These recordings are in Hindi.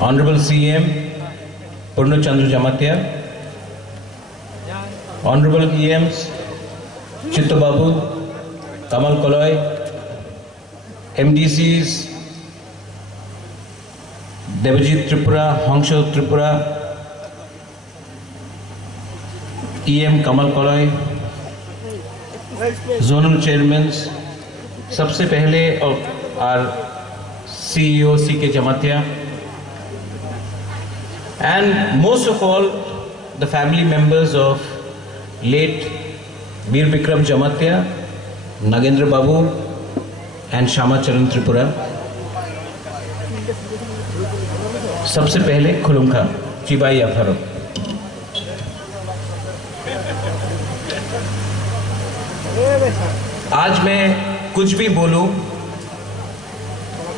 Honorable CM Purnachandra Jamatia, Honorable EMs Chittu Babu, Kamal Koloy, MDCs Devajit Tripura, Hangsho Tripura, EM Kamal Koloy, Zonal Chairmen, सबसे पहले our CEO CK Jamatia, and most of all the family members of late Veer Bikram Jamatia, Nagendra Babu and Shama Charan Tripura. सबसे पहले खुलुमखा चिबाई अफरो। आज मैं कुछ भी बोलूं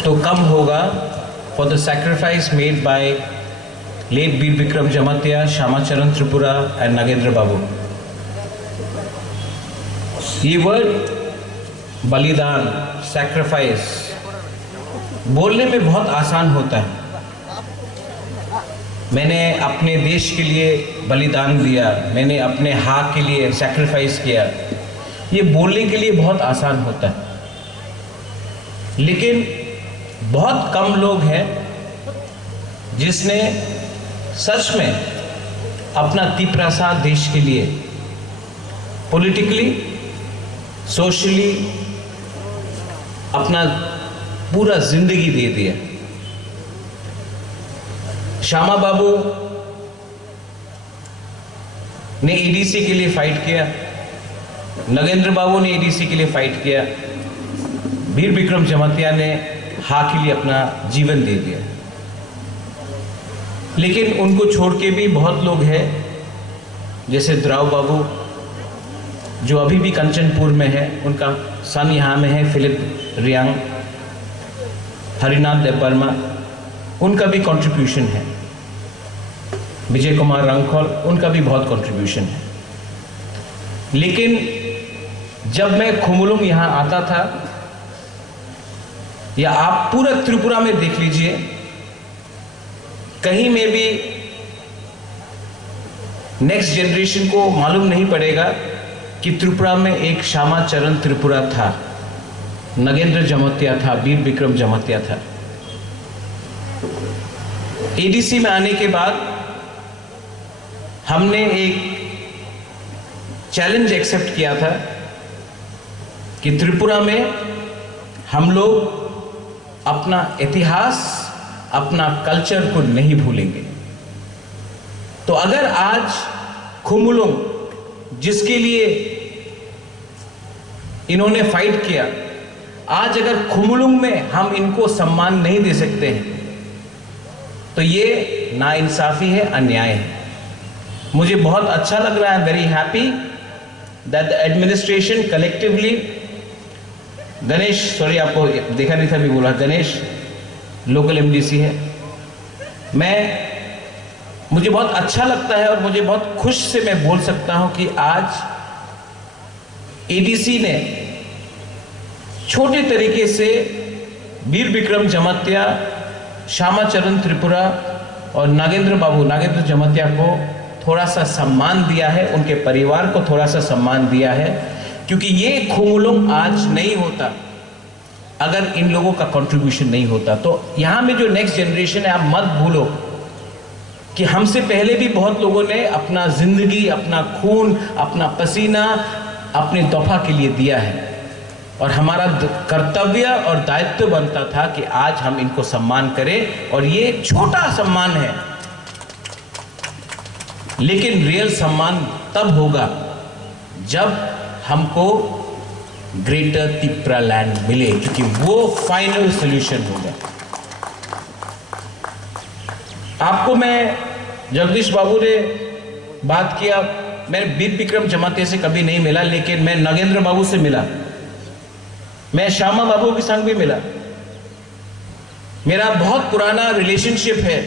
तो कम होगा for the sacrifice made by late Veer Bikram Jamatia, Shama Charan Tripura and Nagendra Babu. ये वर्ड बलिदान, sacrifice बोलने में बहुत आसान होता है। मैंने अपने देश के लिए बलिदान दिया, मैंने अपने हक के लिए सैक्रिफाइस किया, ये बोलने के लिए बहुत आसान होता है, लेकिन बहुत कम लोग हैं जिसने सच में अपना तिपरासा देश के लिए पॉलिटिकली, सोशली अपना पूरा जिंदगी दे दिया। श्यामा बाबू ने एडीसी के लिए फाइट किया, नगेंद्र बाबू ने एडीसी के लिए फाइट किया, वीर विक्रम जमातिया ने हा के लिए अपना जीवन दे दिया। लेकिन उनको छोड़ के भी बहुत लोग हैं, जैसे द्राव बाबू जो अभी भी कंचनपुर में है, उनका सन यहाँ में है, फिलिप रियांग, हरिनाथ देवबर्मा, उनका भी कंट्रीब्यूशन है, विजय कुमार रंगखोल, उनका भी बहुत कंट्रीब्यूशन है। लेकिन जब मैं खुमुलुंग यहाँ आता था, या आप पूरा त्रिपुरा में देख लीजिए, कहीं में भी नेक्स्ट जनरेशन को मालूम नहीं पड़ेगा कि त्रिपुरा में एक श्यामा चरण त्रिपुरा था, नगेंद्र जमातिया था, वीर विक्रम जमातिया था। एडीसी में आने के बाद हमने एक चैलेंज एक्सेप्ट किया था कि त्रिपुरा में हम लोग अपना इतिहास, अपना कल्चर को नहीं भूलेंगे। तो अगर आज खुमुलुंग जिसके लिए इन्होंने फाइट किया, आज अगर खुमुलुंग में हम इनको सम्मान नहीं दे सकते हैं तो ये नाइंसाफी है, अन्याय है। मुझे बहुत अच्छा लग रहा है, very happy that the administration collectively, Ganesh, sorry आपको देखा नहीं था, भी बोला, गणेश लोकल एमडीसी है, मुझे बहुत अच्छा लगता है और मुझे बहुत खुश से मैं बोल सकता हूं कि आज एडीसी ने छोटे तरीके से वीर विक्रम जमातिया, श्यामा चरण त्रिपुरा और नागेंद्र जमातिया को थोड़ा सा सम्मान दिया है, उनके परिवार को थोड़ा सा सम्मान दिया है, क्योंकि ये खुमुलुंग आज नहीं होता अगर इन लोगों का कंट्रीब्यूशन नहीं होता। तो यहाँ में जो नेक्स्ट जनरेशन है, आप मत भूलो कि हमसे पहले भी बहुत लोगों ने अपना जिंदगी, अपना खून, अपना पसीना अपने तोहफा के लिए दिया है, और हमारा कर्तव्य और दायित्व बनता था कि आज हम इनको सम्मान करें। और ये छोटा सम्मान है, लेकिन रियल सम्मान तब होगा जब हमको ग्रेटर तिपरा लैंड मिले, क्योंकि वो फाइनल सॉल्यूशन होगा। आपको मैं, जगदीश बाबू ने बात किया, मैं वीर विक्रम जमातिया से कभी नहीं मिला, लेकिन मैं नगेंद्र बाबू से मिला, मैं श्यामा बाबू के संग भी मिला। मेरा बहुत पुराना रिलेशनशिप है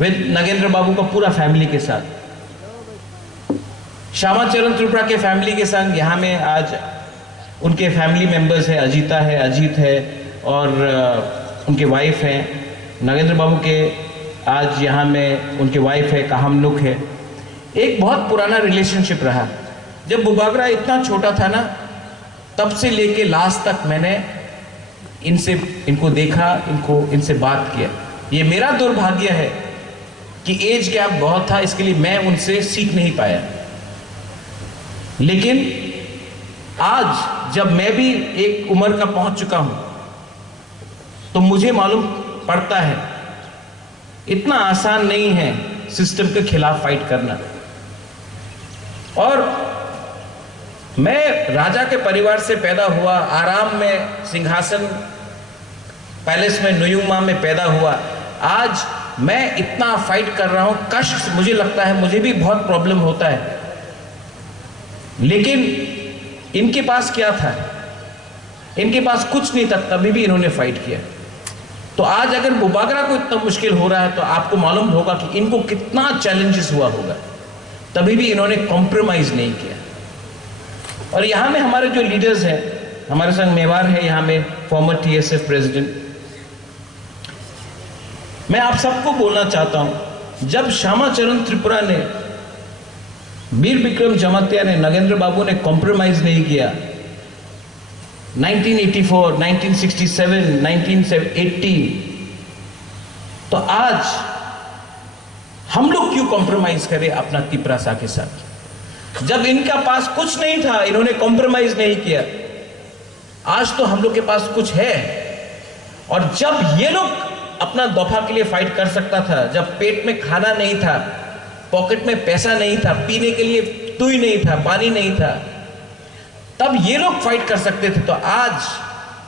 विद नगेंद्र बाबू का पूरा फैमिली के साथ। श्यामा चरण त्रिपुरा के फैमिली के संग यहाँ में आज उनके फैमिली मेंबर्स हैं, अजीता है, अजीत है और उनके वाइफ हैं, नागेंद्र बाबू के आज यहाँ में उनके वाइफ है, काहमलुक है। एक बहुत पुराना रिलेशनशिप रहा। जब बुबागरा इतना छोटा था ना, तब से लेके लास्ट तक मैंने इनको देखा, इनसे बात किया। ये मेरा दुर्भाग्य है कि एज गैप बहुत था, इसके लिए मैं उनसे सीख नहीं पाया। लेकिन आज जब मैं भी एक उम्र का पहुंच चुका हूं, तो मुझे मालूम पड़ता है इतना आसान नहीं है सिस्टम के खिलाफ फाइट करना। और मैं राजा के परिवार से पैदा हुआ, आराम में सिंहासन पैलेस में नुयुमा में पैदा हुआ। आज मैं इतना फाइट कर रहा हूं, कष्ट मुझे लगता है, मुझे भी बहुत प्रॉब्लम होता है। लेकिन इनके पास क्या था? इनके पास कुछ नहीं था, तभी भी इन्होंने फाइट किया। तो आज अगर बुबागरा को इतना मुश्किल हो रहा है, तो आपको मालूम होगा कि इनको कितना चैलेंजेस हुआ होगा, तभी भी इन्होंने कॉम्प्रोमाइज नहीं किया। और यहां में हमारे जो लीडर्स हैं, हमारे संग मेवार है यहां में, फॉर्मर TSF प्रेसिडेंट। मैं आप सबको बोलना चाहता हूं, जब श्यामाचरण त्रिपुरा ने, वीर विक्रम जमातिया ने, नगेंद्र बाबू ने कॉम्प्रोमाइज नहीं किया, 1984, 1967, 1980, तो आज हम लोग क्यों कॉम्प्रोमाइज करें अपना तिपरासा के साथ? जब इनका पास कुछ नहीं था, इन्होंने कॉम्प्रोमाइज नहीं किया। आज तो हम लोग के पास कुछ है। और जब ये लोग अपना दफा के लिए फाइट कर सकता था, जब पेट में खाना नहीं था, पॉकेट में पैसा नहीं था, पीने के लिए तुई नहीं था, पानी नहीं था, तब ये लोग फाइट कर सकते थे। तो आज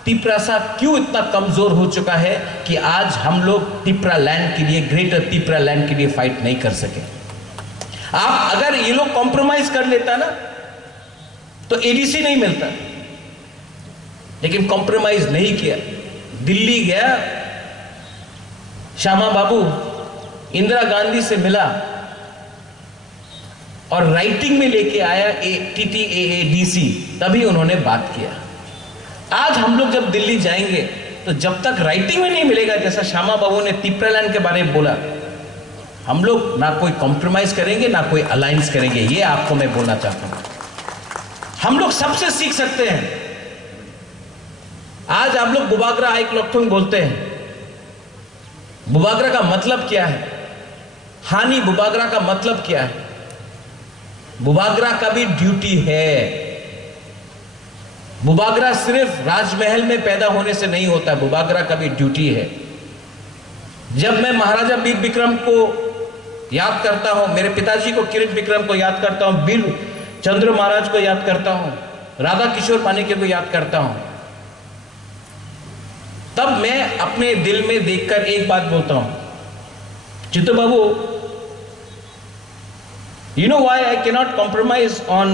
तिपरासा क्यों इतना कमजोर हो चुका है कि आज हम लोग तिपरा लैंड के लिए, ग्रेटर तिपरा लैंड के लिए फाइट नहीं कर सके? आप अगर ये लोग कॉम्प्रोमाइज कर लेता ना, तो ADC नहीं मिलता। लेकिन कॉम्प्रोमाइज नहीं किया। दिल्ली गया, श्यामा बाबू इंदिरा गांधी से मिला और राइटिंग में लेके आया TTAADC, तभी उन्होंने बात किया। आज हम लोग जब दिल्ली जाएंगे, तो जब तक राइटिंग में नहीं मिलेगा, जैसा श्यामा बाबू ने तिपरालैंड के बारे में बोला, हम लोग ना कोई कॉम्प्रोमाइज करेंगे, ना कोई अलायंस करेंगे। ये आपको मैं बोलना चाहता हूं। हम लोग सबसे सीख सकते हैं। आज आप लोग बुबागरा आइक लोकथुंग बोलते हैं। बुबागरा का मतलब क्या है? हानि बुबागरा का मतलब क्या है? बुबागरा का भी ड्यूटी है। बुबागरा सिर्फ राजमहल में पैदा होने से नहीं होता, बुबागरा का भी ड्यूटी है। जब मैं महाराजा वीर विक्रम को याद करता हूं, मेरे पिताजी को किरीट विक्रम को याद करता हूं, वीर चंद्र महाराज को याद करता हूं, राधा किशोर पानेके को याद करता हूं, तब मैं अपने दिल में देखकर एक बात बोलता हूं, चित्तू बाबू, you know why I cannot compromise on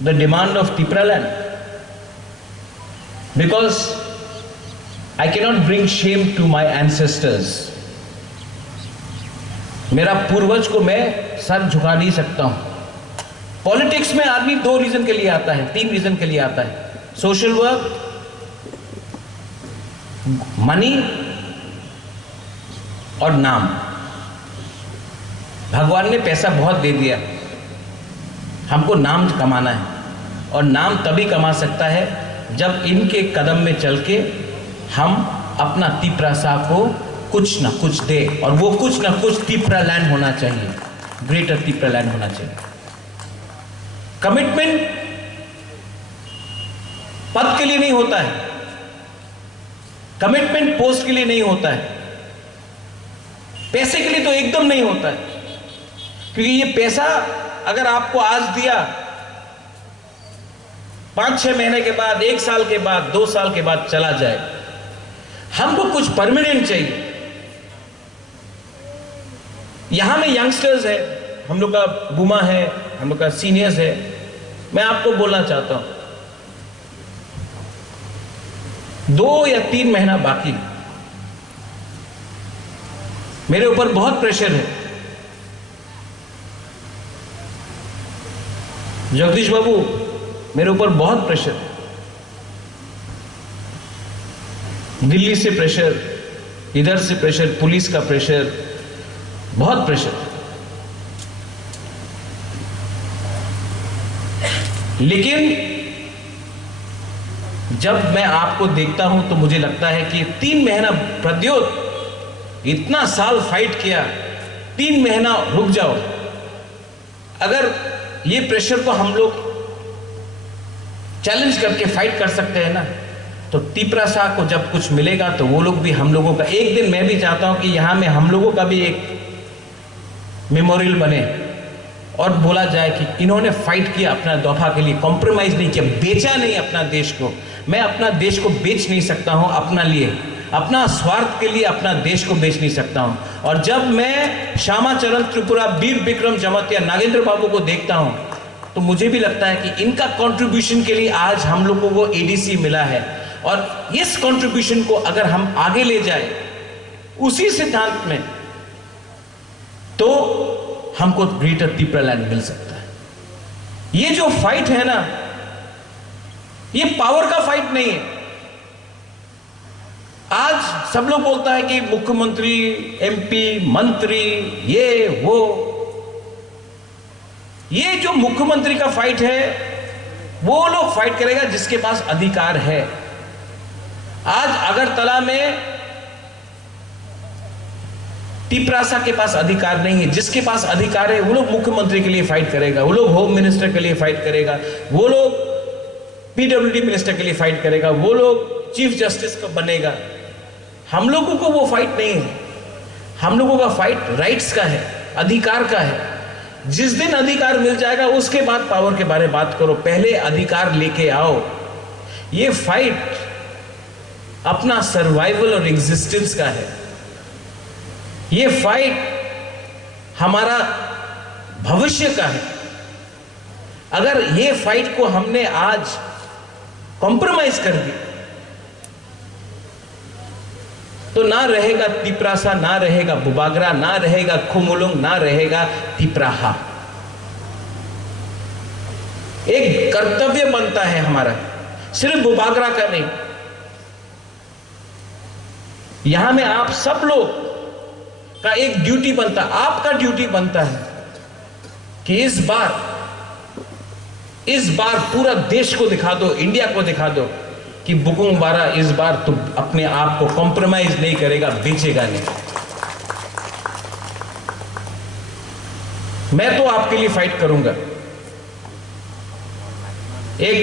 the demand of Tipraland? Because I cannot bring shame to my ancestors. मेरा पूर्वज को मैं सर झुका नहीं सकता हूं। पॉलिटिक्स में आदमी 2 रीजन के लिए आता है, 3 रीजन के लिए आता है। सोशल वर्क, मनी और नाम। भगवान ने पैसा बहुत दे दिया, हमको नाम कमाना है। और नाम तभी कमा सकता है जब इनके कदम में चल के हम अपना तिपरासा को कुछ ना कुछ दे, और वो कुछ ना कुछ तिपरा लैंड होना चाहिए, ग्रेटर तिपरा लैंड होना चाहिए। कमिटमेंट पद के लिए नहीं होता है, कमिटमेंट पोस्ट के लिए नहीं होता है, पैसे के लिए तो एकदम नहीं होता है। क्योंकि ये पैसा अगर आपको आज दिया, 5-6 महीने के बाद, 1 साल के बाद, 2 साल के बाद चला जाए। हमको कुछ परमानेंट चाहिए। यहां में यंगस्टर्स है, हम लोग का बुमा है, हम लोग का सीनियर्स है। मैं आपको बोलना चाहता हूं, 2 या 3 महीना बाकी, मेरे ऊपर बहुत प्रेशर है। जगदीश बाबू, मेरे ऊपर बहुत प्रेशर है। दिल्ली से प्रेशर, इधर से प्रेशर, पुलिस का प्रेशर, बहुत प्रेशर। लेकिन जब मैं आपको देखता हूं तो मुझे लगता है कि 3 महीना प्रद्योत इतना साल फाइट किया, 3 महीना रुक जाओ। अगर ये प्रेशर को हम लोग चैलेंज करके फाइट कर सकते हैं ना, तो तिपरासा को जब कुछ मिलेगा तो वो लोग भी हम लोगों का, एक दिन मैं भी चाहता हूं कि यहां में हम लोगों का भी एक मेमोरियल बने और बोला जाए कि इन्होंने फाइट किया अपना दफा के लिए, कॉम्प्रोमाइज नहीं किया, बेचा नहीं अपना देश को। मैं अपना देश को बेच नहीं सकता हूं अपना लिए, अपना स्वार्थ के लिए अपना देश को बेच नहीं सकता हूं। और जब मैं श्यामाचरण त्रिपुरा, वीर विक्रम जमातिया, नागेंद्र बाबू को देखता हूं तो मुझे भी लगता है कि इनका कंट्रीब्यूशन के लिए आज हम लोगों को एडीसी मिला है। और इस कंट्रीब्यूशन को अगर हम आगे ले जाए उसी सिद्धांत में, तो हमको ग्रेटर त्रिपुरा लैंड मिल सकता है। ये जो फाइट है ना, ये पावर का फाइट नहीं है। आज सब लोग बोलता है कि मुख्यमंत्री, एमपी, मंत्री, ये वो। ये जो मुख्यमंत्री का फाइट है वो लोग फाइट करेगा जिसके पास अधिकार है। आज अगरतला में तिपरासा के पास अधिकार नहीं है, जिसके पास अधिकार है वो लोग मुख्यमंत्री के लिए फाइट करेगा, वो लोग होम मिनिस्टर के लिए फाइट करेगा, वो लोग पीडब्ल्यूडी मिनिस्टर के लिए फाइट करेगा, वो लोग चीफ जस्टिस का बनेगा। हम लोगों को वो फाइट नहीं है। हम लोगों का फाइट राइट्स का है, अधिकार का है। जिस दिन अधिकार मिल जाएगा उसके बाद पावर के बारे में बात करो, पहले अधिकार लेके आओ। ये फाइट अपना सर्वाइवल और एग्जिस्टेंस का है। ये फाइट हमारा भविष्य का है। अगर ये फाइट को हमने आज कॉम्प्रोमाइज कर दी तो ना रहेगा तिपरासा, ना रहेगा बुबागरा, ना रहेगा खुमुलुंग, ना रहेगा तिपराहा। एक कर्तव्य बनता है हमारा, सिर्फ बुबागरा का नहीं। यहां में आप सब लोग का एक ड्यूटी बनता, आपका ड्यूटी बनता है कि इस बार पूरा देश को दिखा दो, इंडिया को दिखा दो कि बुकुंग बारा इस बार तो अपने आप को कॉम्प्रोमाइज नहीं करेगा, बेचेगा नहीं। मैं तो आपके लिए फाइट करूंगा। एक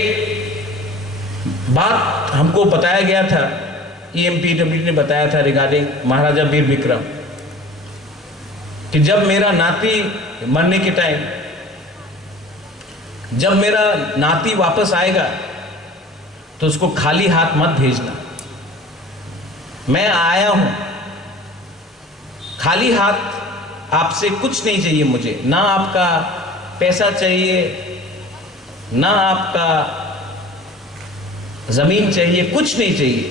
बात हमको बताया गया था, EMPW ने बताया था रिगार्डिंग महाराजा वीर विक्रम, कि जब मेरा नाती मरने के टाइम, जब मेरा नाती वापस आएगा तो उसको खाली हाथ मत भेजना। मैं आया हूं खाली हाथ, आपसे कुछ नहीं चाहिए मुझे, ना आपका पैसा चाहिए, ना आपका जमीन चाहिए, कुछ नहीं चाहिए।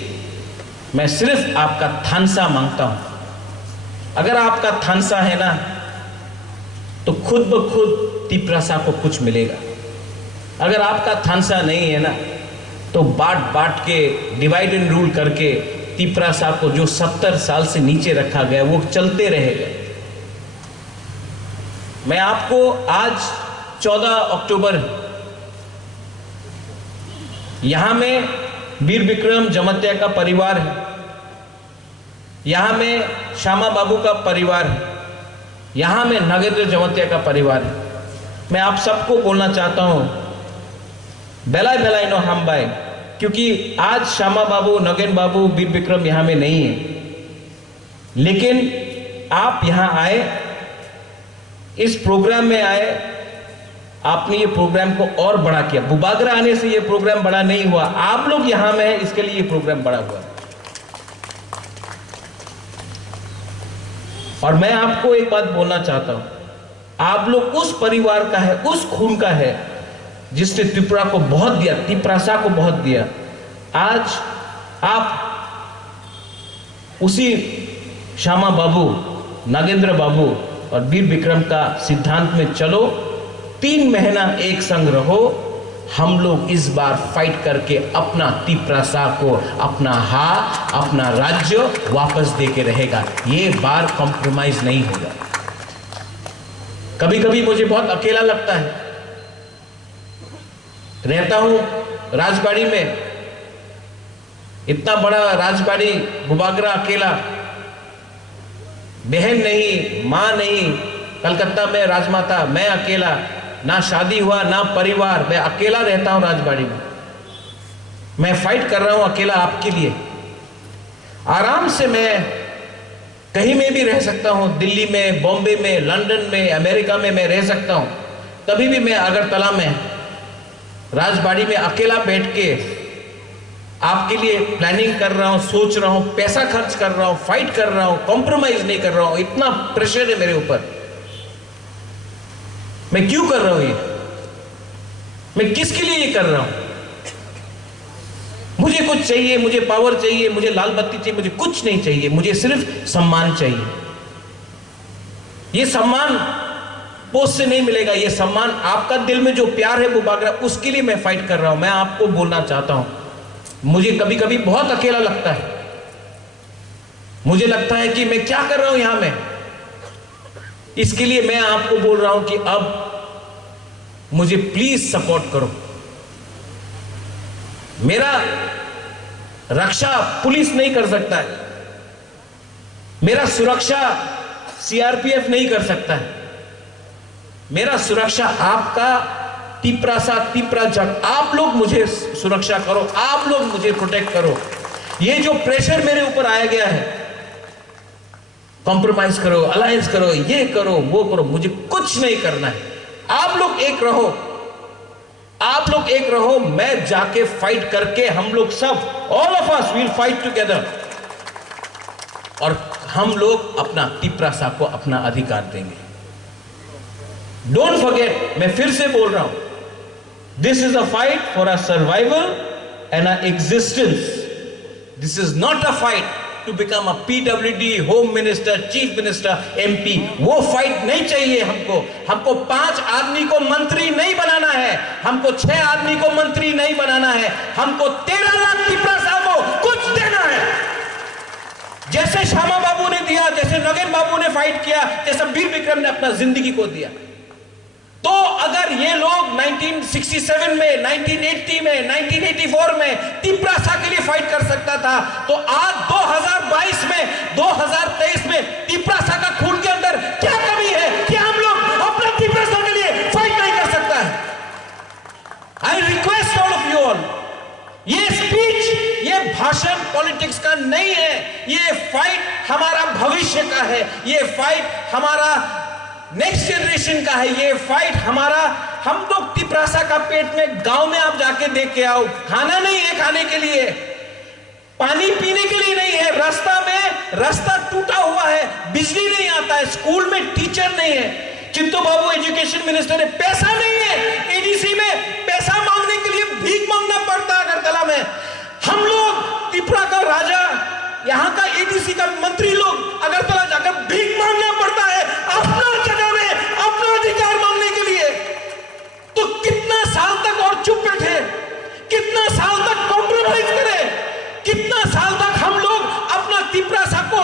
मैं सिर्फ आपका थानसा मांगता हूं। अगर आपका थानसा है ना तो खुद ब खुद तिपरासा को कुछ मिलेगा। अगर आपका थानसा नहीं है ना तो बांट के, डिवाइड एंड रूल करके तिपरासा को जो 70 साल से नीचे रखा गया वो चलते रहेगा। मैं आपको आज 14 अक्टूबर यहां में वीर विक्रम जमातिया का परिवार है, यहां में श्यामा बाबू का परिवार है, यहां में नागेंद्र जमातिया का परिवार है। मैं आप सबको बोलना चाहता हूं, बेलाई बेलाई नो हम बाय, क्योंकि आज श्यामा बाबू, नगेन बाबू, वीर विक्रम यहां में नहीं है, लेकिन आप यहां आए, इस प्रोग्राम में आए, आपने ये प्रोग्राम को और बड़ा किया। बुबागरा आने से ये प्रोग्राम बड़ा नहीं हुआ, आप लोग यहां में हैं इसके लिए ये प्रोग्राम बड़ा हुआ। और मैं आपको एक बात बोलना चाहता हूं, आप लोग उस परिवार का है, उस खून का है जिसने त्रिपुरा को बहुत दिया, तिपरासा को बहुत दिया। आज आप उसी श्यामा बाबू, नागेंद्र बाबू और वीर विक्रम का सिद्धांत में चलो, 3 महीना एक संग रहो, हम लोग इस बार फाइट करके अपना तिप्रासा को, अपना अपना राज्य वापस दे के रहेगा। ये बार कॉम्प्रोमाइज नहीं होगा। कभी कभी मुझे बहुत अकेला लगता है, रहता हूं राजबाड़ी में, इतना बड़ा राजबाड़ी, बुबागरा अकेला, बहन नहीं, मां नहीं, कलकत्ता में राजमाता, मैं अकेला, ना शादी हुआ ना परिवार, मैं अकेला रहता हूं राजबाड़ी में। मैं फाइट कर रहा हूं अकेला आपके लिए। आराम से मैं कहीं में भी रह सकता हूं, दिल्ली में, बॉम्बे में, लंदन में, अमेरिका में मैं रह सकता हूं। तभी भी मैं अगरतला में राजबाड़ी में अकेला बैठ के आपके लिए प्लानिंग कर रहा हूं, सोच रहा हूं, पैसा खर्च कर रहा हूं, फाइट कर रहा हूं, कॉम्प्रोमाइज नहीं कर रहा हूं। इतना प्रेशर है मेरे ऊपर। मैं क्यों कर रहा हूं ये? मैं किसके लिए ये कर रहा हूं? मुझे कुछ चाहिए, मुझे पावर चाहिए, मुझे लाल बत्ती चाहिए, मुझे कुछ नहीं चाहिए, मुझे सिर्फ सम्मान चाहिए। ये सम्मान पोस्ट से नहीं मिलेगा, ये सम्मान आपका दिल में जो प्यार है बुबागरा, उसके लिए मैं फाइट कर रहा हूं। मैं आपको बोलना चाहता हूं, मुझे कभी कभी बहुत अकेला लगता है। मुझे लगता है कि मैं क्या कर रहा हूं यहां में। इसके लिए मैं आपको बोल रहा हूं कि अब मुझे प्लीज सपोर्ट करो। मेरा रक्षा पुलिस नहीं कर सकता है, मेरा सुरक्षा सीआरपीएफ नहीं कर सकता है, मेरा सुरक्षा आपका तिप्रा जट, आप लोग मुझे सुरक्षा करो, आप लोग मुझे प्रोटेक्ट करो। ये जो प्रेशर मेरे ऊपर आया गया है, कॉम्प्रोमाइज करो, अलायंस करो, ये करो, वो करो, मुझे कुछ नहीं करना है। आप लोग एक रहो, आप लोग एक रहो, मैं जाके फाइट करके, हम लोग सब, all of us will fight together, और हम लोग अपना तिप्रासा को अपना अधिकार देंगे। डोंट फॉरगेट, मैं फिर से बोल रहा हूं, this is a fight for a survival and a existence. This is not a fight to become a PWD, home minister, chief minister, MP. वो फाइट नहीं चाहिए हमको। हमको 5 आदमी को मंत्री नहीं बनाना है, हमको 6 आदमी को मंत्री नहीं बनाना है, हमको 13 लाख तिप्रासा को कुछ देना है। जैसे श्यामा बाबू ने दिया, जैसे नगेन बाबू ने फाइट किया, जैसे वीर विक्रम ने अपना जिंदगी को दिया। तो अगर ये लोग 1967 में, 1980 में, 1984 में तिप्रासा के लिए फाइट कर सकता था, तो आज 2022 में, 2023 में तिप्रासा का खून के अंदर क्या कमी है कि हम लोग अपना तिप्रासा के लिए फाइट नहीं कर सकता है? I request all of you all, ये स्पीच, ये भाषण पॉलिटिक्स का नहीं है, ये फाइट हमारा भविष्य का है, ये फाइट हमारा नेक्स्ट जनरेशन का है, ये फाइट हमारा। हम लोग तिप्रासा का पेट में, गांव में आप जाके देख के आओ, खाना नहीं है खाने के लिए, पानी पीने के लिए नहीं है, रास्ता टूटा हुआ है, बिजली नहीं आता है, स्कूल में टीचर नहीं है, चिंटू बाबू एजुकेशन मिनिस्टर है, पैसा नहीं है, एडीसी में पैसा मांगने के लिए भीख मांगना पड़ता है अगरतला में। हम लोग त्रिपुरा का राजा, यहां का एडीसी का मंत्री लोग अगरतला जाकर भीख मांगना पड़ता है अपना जगह में, अपना अधिकार मांगने के लिए। तो कितना साल तक और चुप बैठे, कितना साल तक कॉम्प्रोमाइज करें, कितना साल तक हम लोग अपना तिप्रासा को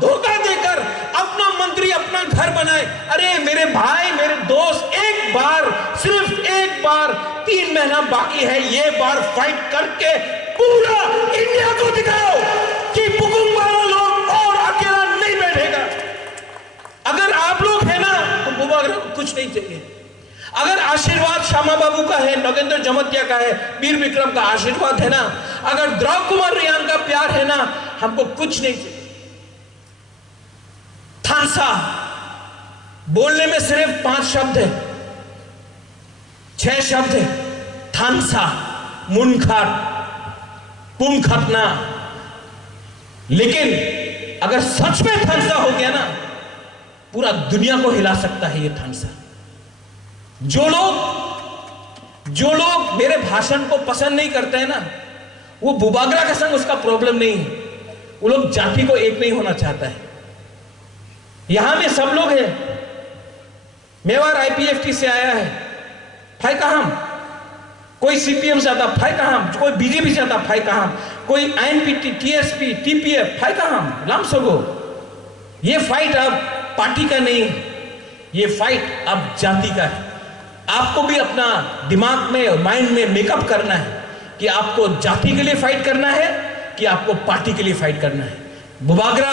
धोखा देकर अपना मंत्री, अपना घर बनाए? अरे मेरे भाई, मेरे दोस्त, एक बार, सिर्फ एक बार, 3 महीना बाकी है, ये बार फाइट करके पूरा इंडिया को दिखाओ कि बुकुंग वाला लोग और अकेला नहीं बैठेगा। अगर आप लोग हैं ना, तो बुबागरा को कुछ नहीं चाहिए। अगर आशीर्वाद श्यामा बाबू का है, नगेंद्र जमतिया का है, वीर विक्रम का आशीर्वाद है ना, अगर द्रौपदी कुमार रियान का प्यार है ना, हमको कुछ नहीं चाहिए। थानसा बोलने में सिर्फ 5 शब्द है, 6 शब्द है, थानसा, मुनखाट, पुमखतना। लेकिन अगर सच में थानसा हो गया ना, पूरा दुनिया को हिला सकता है ये थानसा। जो लोग मेरे भाषण को पसंद नहीं करते हैं ना, वो बुबागरा का संग उसका प्रॉब्लम नहीं है, वो लोग जाति को एक नहीं होना चाहता है। यहां में सब लोग हैं। मेवाड़ आईपीएफटी से आया है, भाई का हम कोई सीपीएम जाता फाइ कहाम, कोई बीजेपी जाता फाइ कहाम, कोई आईएनपी, टीएसपी, टीपीएफ फाइ कहाम, लाम सगो। ये फाइट अब पार्टी का नहीं है, ये फाइट अब जाति का है। आपको भी अपना दिमाग में और माइंड में मेकअप करना है कि आपको जाति के लिए फाइट करना है कि आपको पार्टी के लिए फाइट करना है। बुबागरा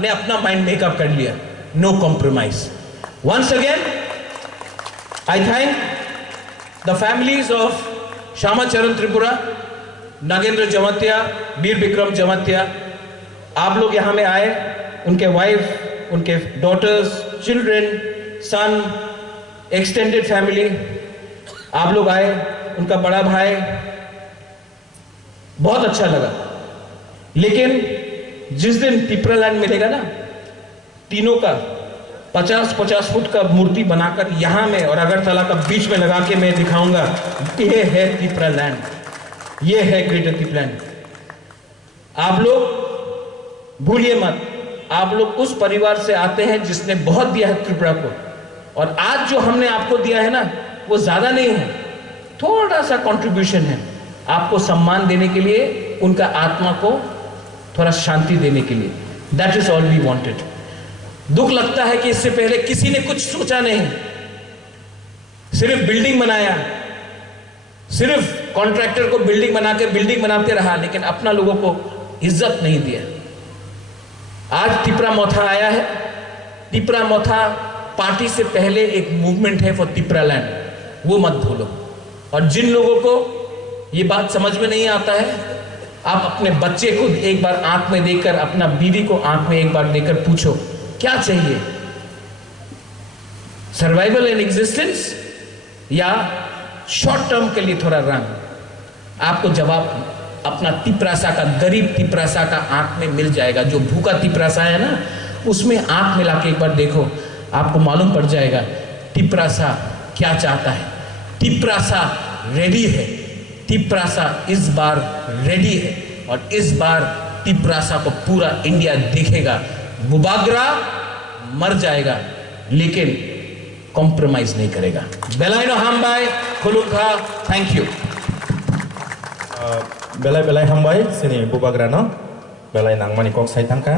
ने अपना माइंड मेकअप कर लिया, no compromise. Once again I thank the families of Shyamacharan Tripura, Nagendra Jamatia, Bir Bikram Jamatia. आप लोग यहां में आए, उनके वाइफ, उनके daughters, children, son, extended family, आप लोग आए, उनका बड़ा भाई, बहुत अच्छा लगा। लेकिन जिस दिन तिपरा लैंड मिलेगा ना, तीनों का 50-50 फुट का मूर्ति बनाकर यहां में और अगरतला का बीच में लगा के मैं दिखाऊंगा, ये है तिपरा लैंड, ये है ग्रेटर तिपरा लैंड। आप लोग भूलिए मत, आप लोग उस परिवार से आते हैं जिसने बहुत दिया है त्रिपुरा को, और आज जो हमने आपको दिया है ना, वो ज्यादा नहीं है, थोड़ा सा कंट्रीब्यूशन है आपको सम्मान देने के लिए, उनका आत्मा को थोड़ा शांति देने के लिए। That is all we wanted. दुख लगता है कि इससे पहले किसी ने कुछ सोचा नहीं, सिर्फ बिल्डिंग बनाया, सिर्फ कॉन्ट्रैक्टर को बिल्डिंग बना के बिल्डिंग बनाते रहा, लेकिन अपना लोगों को इज्जत नहीं दिया। आज तिपरा मोथा आया है। तिपरा मोथा पार्टी से पहले एक मूवमेंट है फॉर तिपरा लैंड, वो मत भूलो। और जिन लोगों को ये बात समझ में नहीं आता है, आप अपने बच्चे को एक बार आंख में देखकर, अपना बीवी को आंख में एक बार देखकर पूछो क्या चाहिए, सर्वाइवल एंड एग्जिस्टेंस या शॉर्ट टर्म के लिए थोड़ा रंग। आपको जवाब अपना तिपरासा का, गरीब तिपरासा का आंख में मिल जाएगा। जो भूखा तिपरासा है ना, उसमें आंख मिला के एक बार देखो, आपको मालूम पड़ जाएगा तिपरासा क्या चाहता है। तिपरासा रेडी है, तिपरासा इस बार रेडी है, और इस बार तिपरासा को पूरा इंडिया देखेगा। बुबागरा मर जाएगा लेकिन कॉम्प्रोमाइज नहीं करेगा। बेलाइनो हामबाय खुलुखा, थैंक यू। बेलाय बेलाय हामबाय सिनी बुबाग्रा न बेलाय नांगमानी कक साइथांका।